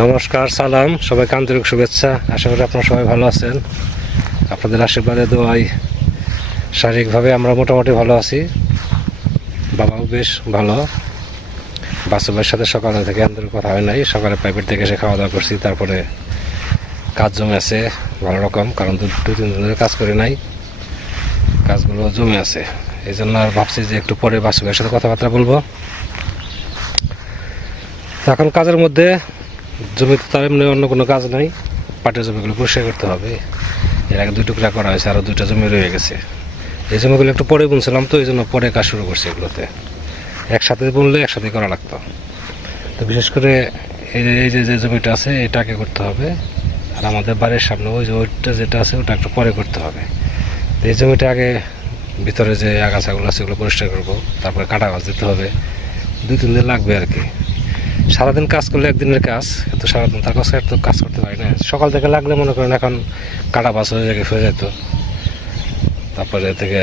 নমস্কার, সালাম, সবাইকে আন্তরিক শুভেচ্ছা। আশা করি আপনারা সবাই ভালো আছেন। আপনাদের আশীর্বাদে দোয়াই শারীরিকভাবে আমরা মোটামুটি ভালো আছি। বাবাও বেশ ভালো। বাচ্চাদের সাথে সকালে থেকে আমাদের কথা হয় নাই। সকালে প্রাইভেট থেকে এসে খাওয়া দাওয়া করছি, তারপরে কাজ জমে আছে ভালো রকম, কারণ দু তিন দিন ধরে কাজ করি নাই, কাজগুলো জমে আছে। এই জন্য আর ভাবছি যে একটু পরে বাচ্চাদের সাথে কথাবার্তা বলবো। এখন কাজের মধ্যে জমিতে তার এমনি অন্য কোনো কাজ নাই, পাটের জমিগুলো পরিষ্কার করতে হবে। এর আগে 2 টুকরা করা হয়েছে, আরও 2টা জমি রয়ে গেছে। এই জমিগুলো একটু পরে বুনছিলাম, তো এই জন্য পরে কাজ শুরু করছি। এগুলোতে একসাথে বুনলে একসাথে করা লাগতো। তো বিশেষ করে এই যে জমিটা আছে এটাকে করতে হবে, আর আমাদের বাড়ির সামনে ওই যে ওইটা যেটা আছে ওটা একটু পরে করতে হবে। তো এই জমিটা আগে ভিতরে যে আগাছাগুলো আছে ওগুলো পরিষ্কার করবো, তারপরে কাটা গাছ দিতে হবে। 2-3 দিন লাগবে আর কি। সারাদিন কাজ করলে একদিনের কাজ, কিন্তু সারাদিন তার কাছে তো কাজ করতে পারি না। সকাল থেকে লাগলে মনে করেন এখন কাটা বাস হয়ে যেত। তারপরে থেকে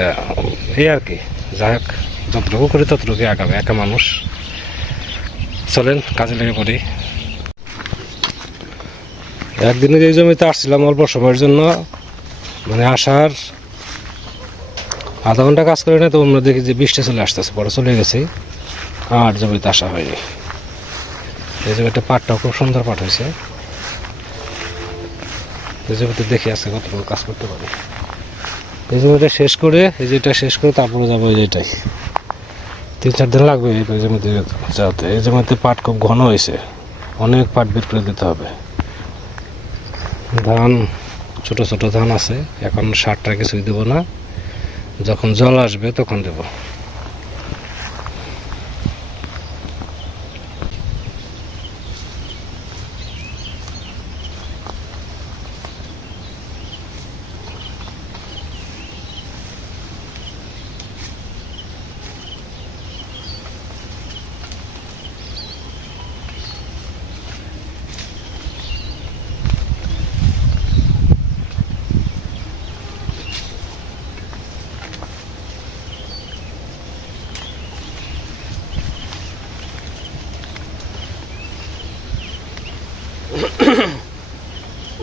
এই আর কি, যাই হোক, যতটুকু করি ততটুকু আগাবে। একা মানুষ, চলেন কাজে লেগে পড়ি। একদিনের এই জমিতে আসছিলাম অল্প সময়ের জন্য, মানে আসার আধা ঘন্টা কাজ করি না, তো আমরা দেখি যে বৃষ্টি চলে আসতেছে, পরে চলে গেছি, আর জমিতে আসা হয়নি। এই জমিতে পাটটাও খুব সুন্দর পাট হয়েছে। এই জমিতে দেখি আছে কতটুকু কাজ করতে পারি। এই জমিটা শেষ করে, এই যেটা শেষ করে তারপরে যাবো এই যেটাই। 3-4 দিন লাগবে এই জমিতে যাতে। এই জমিতে পাট খুব ঘন হয়েছে, অনেক পাট বের করে দিতে হবে। ধান ছোট ছোট ধান আছে, এখন সারটা কিছুই দেবো না, যখন জল আসবে তখন দেবো।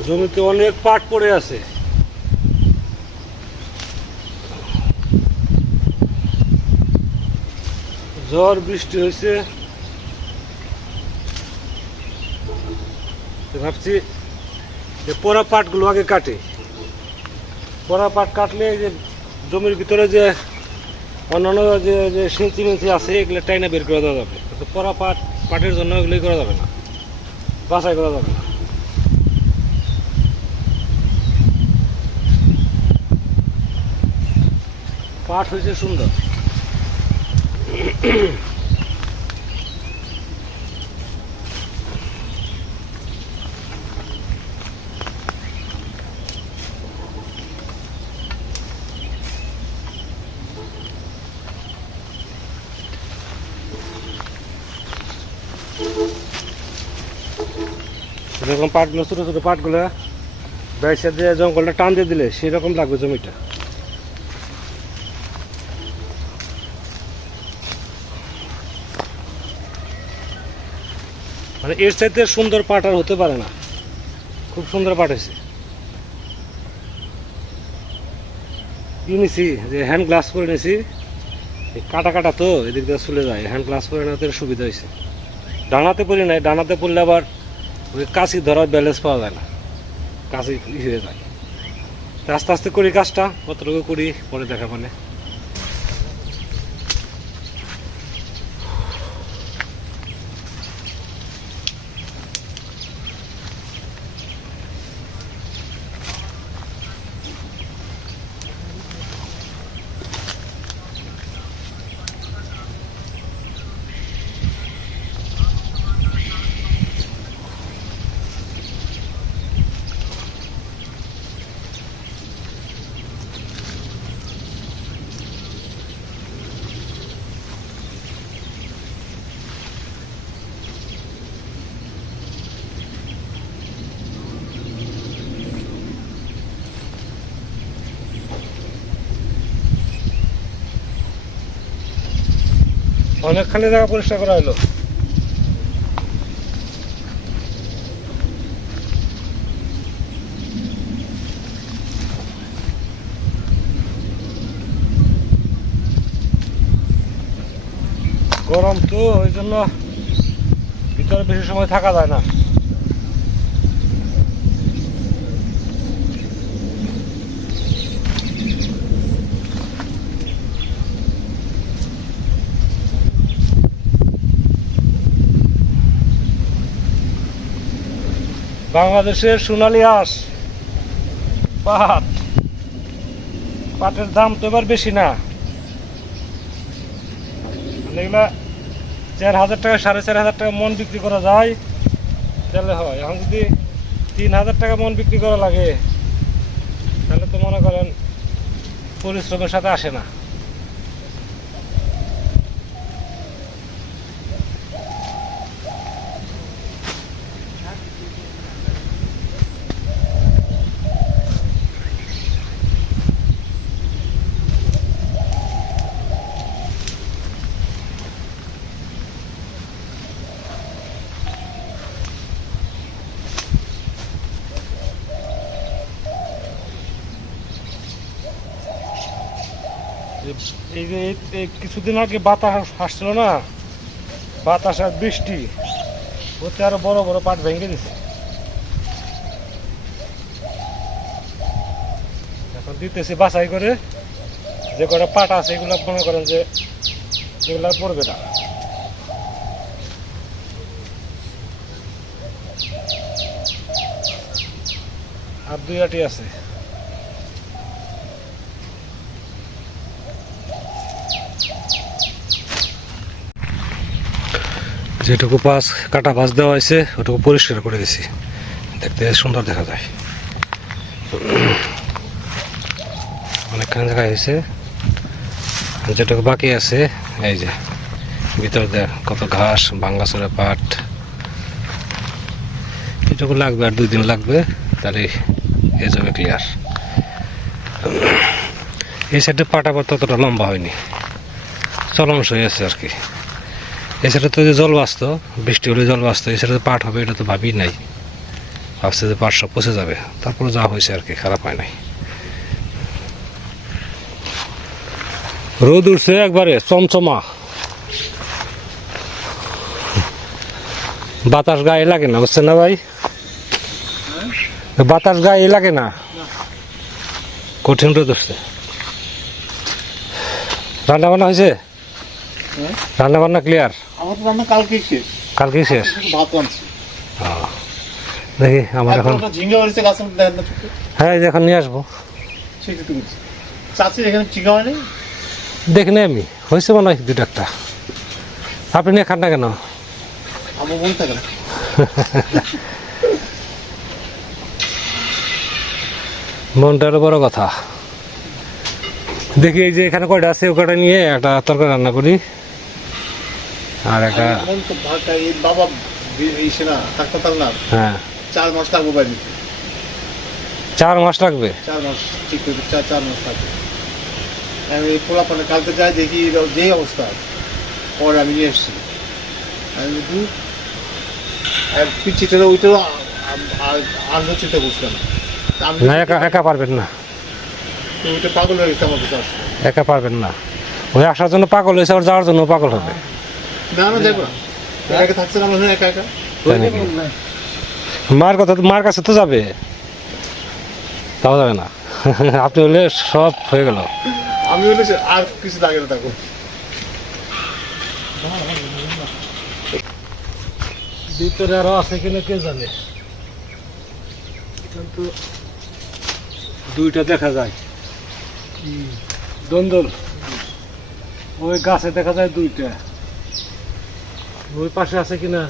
জমিতে অনেক পাট পড়ে আছে। ঝড় বৃষ্টি হয়েছে, ভাবছি যে পোড়া পাটগুলো আগে কাটে। পোড়া পাট কাটলে এই যে জমির ভিতরে যে অন্যান্য যে সিঁচি মিঞ্চি আছে এগুলো টাইনা বের করে দেওয়া যাবে, কিন্তু পোড়া পাটের জন্য এগুলোই করা যাবে না, বাছাই করা যাবে না। পাট হয়েছে সুন্দর। যেরকম পাটগুলো ছোটো ছোটো পাটগুলো বাইসা দিয়ে জঙ্গলটা টান দিয়ে দিলে সেরকম লাগবে জমিটা। মানে এর চাইতে সুন্দর পাট আর হতে পারে না, খুব সুন্দর পাট হয়েছে। নিছি যে হ্যান্ড গ্লাস করে নিয়েছি, কাটা কাটা তো এদিক দিয়ে চলে যায়, হ্যান্ড গ্লাস করে নেওয়াতে সুবিধা হয়েছে। ডানাতে পড়ি নাই, ডানাতে পড়লে আবার ওই কাঁচি ধরার ব্যালেন্স পাওয়া যায় না, কাঁচি হয়ে যায়। আস্তে আস্তে করি কাজটা, কতটুকু করি পরে দেখা মানে। অনেকখানি জায়গা পরিষ্কার করা হলো। গরম তো ওই জন্য ভিতরে বেশি সময় থাকা যায় না। বাংলাদেশের সোনালী আঁশ পাট, পাটের দাম তো এবার বেশি না, এগুলা 4,000 টাকা 4,500 টাকা মন বিক্রি করা যায় তাহলে হয়। এখন যদি 3,000 টাকা মন বিক্রি করা লাগে তাহলে তো মনে করেন পরিশ্রমের সাথে আসে না। এই যে কিছুদিন আগে বাতাস আসছিল না, বাতাস আর বৃষ্টি ওতে আরো বড় বড় পাট ভেঙে দিছে। এখন দিতেছি বাছাই করে, যে কটা পাট আছে এগুলো মনে করেন যে এগুলো পড়বে না। আর 2 আটি আছে। যেটুকু কাটা ভাঁজ দেওয়া হয়েছে ওটুকু পরিষ্কার করে দিছি, দেখতে সুন্দর দেখা যায়। অনেকখানি জায়গা হয়েছে, যেটুকু বাকি আছে এই যে ভিতর দেখ কত ঘাস, ভাঙ্গাচোরা পাট, এটুকু লাগবে আর 2 দিন লাগবে, তাহলে এই যাবে ক্লিয়ার। এই সাইডে পাট আবার ততটা লম্বা হয়নি, চলাংশ হয়ে আছে আর কি। এই সাইডে তো জল বাঁচত, বৃষ্টি হলে জল বাঁচত, এই সাইডে পাট হবে এটা তো ভাবি নাই, ভাবছে যে পাট সব পচে যাবে, তারপরে যা হয়েছে আর কি, খারাপ হয় নাই। রোদ উঠছে একবারে চমচমা, বাতাস গায়ে লাগে না, বুঝছেন না ভাই? বাতাস গায়ে লাগে না, কঠিন রোদ উঠছে। রান্না বান্না হয়েছে? রান্না বান্না ক্লিয়ার? আমার রান্না কালকেই শেষ। কালকেই শেষ? ভাত আনছি। দেখি আমার এখন ঝিঙ্গা হয়েছে গাছ দেন না। হ্যাঁ এখন নিয়ে আসবো। ঠিক আছে, চাষির এখানে ঝিঙ্গা হয়নি? দেখিনি আমি, হয়েছে মনে হয় 2 একটা। আপনি নিয়ে খান না কেন? আমার মন থাকে না। মনটারও বড় কথা। দেখি এই যে এখানে কয়টা আছে, ওটা নিয়ে একটা তরকারি রান্না করি। আর একটা বাবা ইসে না হাসপাতাল না, হ্যাঁ 4 মাস লাগবে বাইরে। 4 মাস লাগবে? 4 মাস ঠিক করে 4 মাস লাগবে। আমি পোলাপানে কালকে যাই দেখি যেই অবস্থা, পরে আমি নিয়ে এসছি। আমি পিছিয়ে ওইটারও আনন্দ চিন্তা করছিলাম না। একা পারবেন না, ওইটা পাগল হয়ে গেছে আমার কাছে। একা পারবেন না, ওই আসার জন্য পাগল হয়েছে, আবার যাওয়ার জন্য পাগল হবে। না না দেখবো না, একা থাকছে না, আমার একা একা। মার কাছে তো যাবে, তাও যাবে না। আপনি হলে সব হয়ে গেল। আমি হলে আর কিছু লাগে না থাকবো। ভিতরে আরো আছে কিনা কে জানে, কিন্তু 2টা দেখা যায় দন্দল। ওই গাছে দেখা যায় 2টা, ওই পাশে আছে কিনা।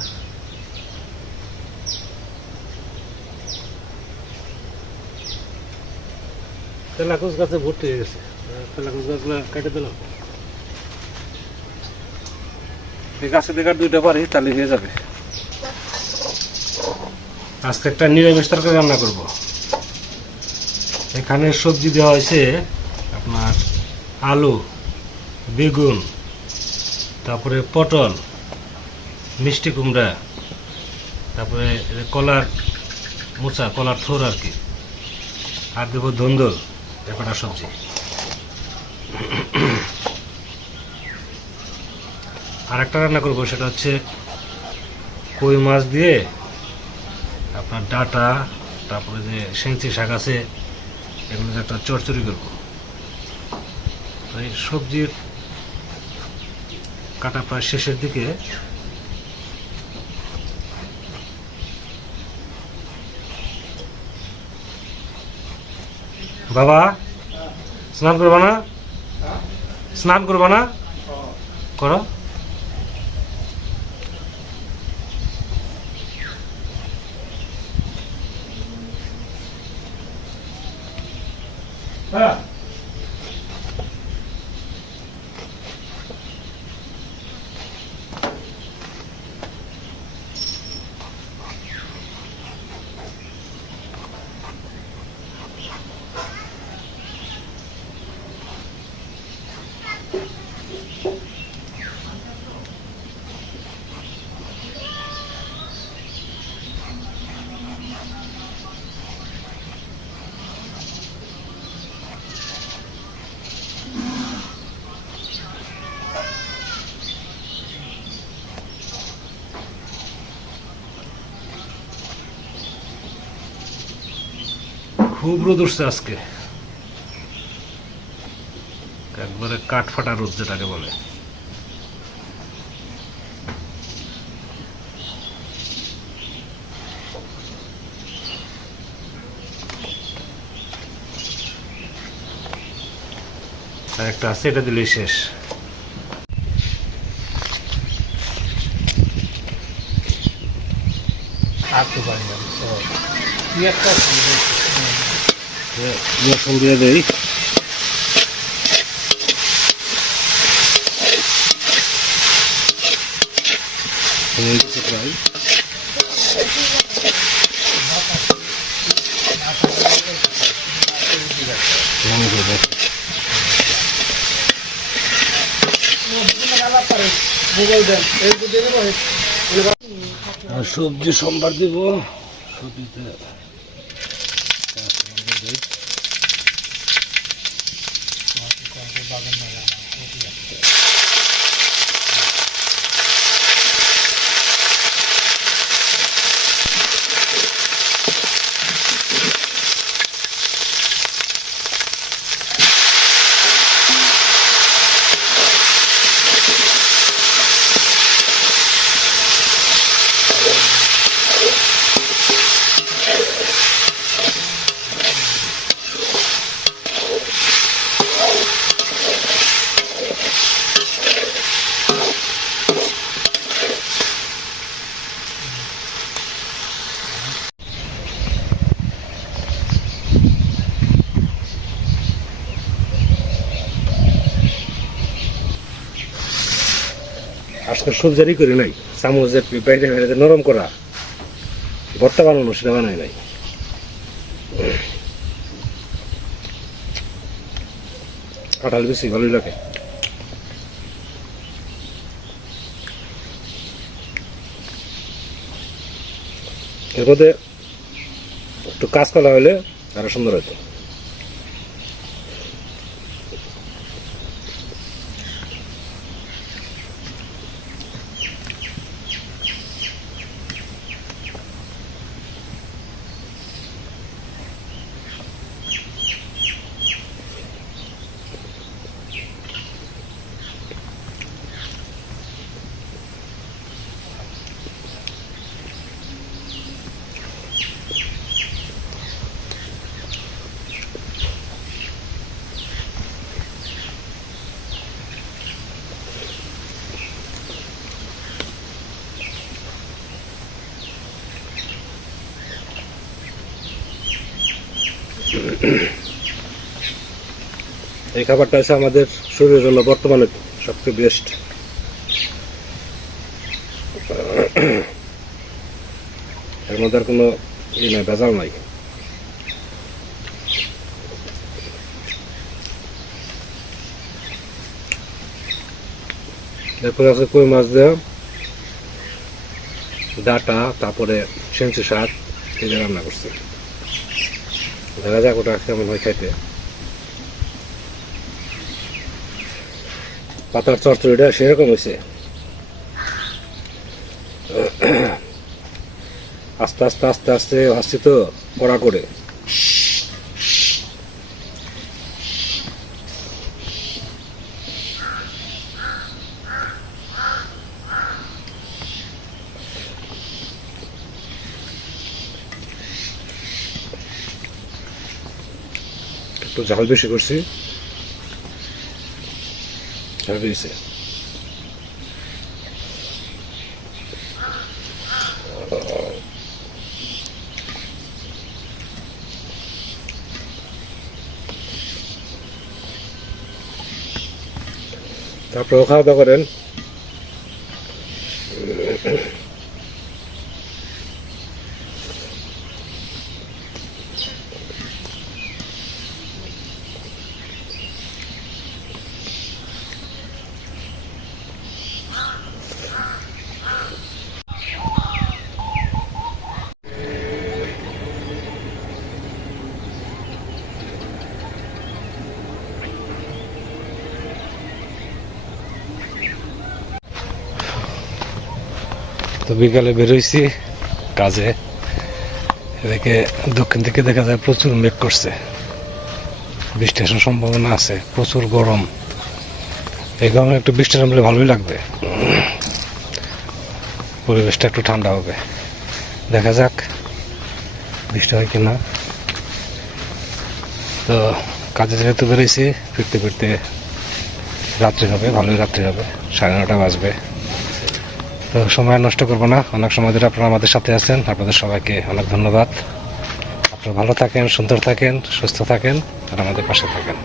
তেলাকুচ গাছে ভর্তি হয়ে গেছে, তেলাকুচ গাছগুলো কেটে দিলাম। এই গাছে দেখার 2টা পারি, তাহলে হয়ে যাবে। আজকে একটা নিরামিষ তরকারি রান্না করব। এখানে সবজি দেওয়া হয়েছে আপনার আলু, বেগুন, তারপরে পটল, মিষ্টি কুমড়া, তারপরে কলার মোচা, কলার থোর আর কি, আর দেবো ধন্দল, একটা সবজি। আর একটা রান্না করবো, সেটা হচ্ছে কই মাছ দিয়ে আপনার ডাটা, তারপরে যে সেঞ্চি শাক আছে, এগুলো যে একটা চচ্চড়ি করবো। তো এই সবজির কাটা প্রায় শেষের দিকে। বাবা, স্নান করবা না? স্নান করবা না? করো। হ্যাঁ। খুব রোদ উঠছে আজকে, একবারে কাঠ ফাটা রোদ যেটাকে বলে। আর একটা আছে, এটা দিলেই শেষ। রসুন দিয়ে দেই। প্রায় আর সবজি সোমবার দিব। সবজিতে আজকে সবজি করি নাই, চামচ বাইরে বাইরে নরম করা ভর্তা বানানো, সেটা বানাই নাই। কাঁঠাল বেশি ভালোই লাগে। এর মধ্যে একটু কাঁচকলা হলে আরো সুন্দর হতো। এই খাবারটা আছে আমাদের শরীরের জন্য বর্তমানে সবচেয়ে বেস্ট। এর মধ্যে আর কোনো নাই, ভেজাল নাই। এরপরে আছে কই মাছ দেওয়া, ডাটা, তারপরে সেঞ্চি শাক, এই যে রান্না করছে। দেখা যাক ওটা কেমন হয় খাইতে। পাতার চচ্চড়িটা সেরকম হয়েছে, আস্তে আস্তে আস্তে আস্তে ভাসছি তো কড়া করে। একটু ঝাল বেশি করছি, ঝাল বেশি। তারপরেও খাওয়া দাওয়া করেন। তো বিকালে বেরোইছি কাজে, এদিকে দক্ষিণ থেকে দেখা যায় প্রচুর মেঘ করছে, বৃষ্টি আসার সম্ভাবনা আছে, প্রচুর গরম। এই গরমে একটু বৃষ্টি নামলে ভালোই লাগবে, পরিবেশটা একটু ঠান্ডা হবে। দেখা যাক বৃষ্টি হয় কিনা। তো কাজে যেহেতু বেরোইছি, ফিরতে ফিরতে রাত্রি হবে, ভালোই রাত্রি হবে, 9:30 বাজবে। তো সময় নষ্ট করবো না, অনেক সময় ধরে আপনারা আমাদের সাথে আছেন, আপনাদের সবাইকে অনেক ধন্যবাদ। আপনারা ভালো থাকেন, সুন্দর থাকেন, সুস্থ থাকেন আর আমাদের পাশে থাকেন।